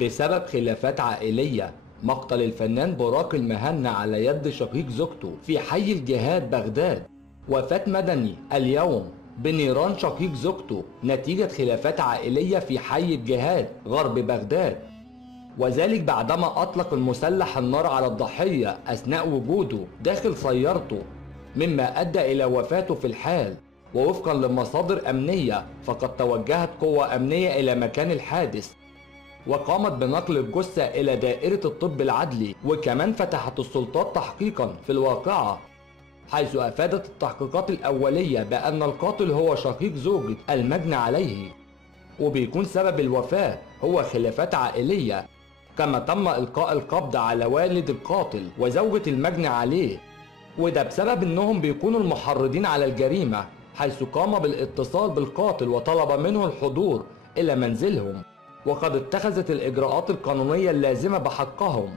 بسبب خلافات عائلية. مقتل الفنان براق المهنا على يد شقيق زوجته في حي الجهاد بغداد. وفاة مدني اليوم بنيران شقيق زوجته نتيجة خلافات عائلية في حي الجهاد غرب بغداد، وذلك بعدما أطلق المسلح النار على الضحية أثناء وجوده داخل سيارته، مما أدى إلى وفاته في الحال. ووفقا لمصادر أمنية فقد توجهت قوة أمنية إلى مكان الحادث وقامت بنقل الجثة إلى دائرة الطب العدلي، وكمان فتحت السلطات تحقيقا في الواقعة، حيث أفادت التحقيقات الأولية بأن القاتل هو شقيق زوجة المجني عليه، وبيكون سبب الوفاة هو خلافات عائلية. كما تم إلقاء القبض على والد القاتل وزوجة المجني عليه، وده بسبب إنهم بيكونوا المحرضين على الجريمة، حيث قام بالاتصال بالقاتل وطلب منه الحضور إلى منزلهم، وقد اتخذت الإجراءات القانونية اللازمة بحقهم.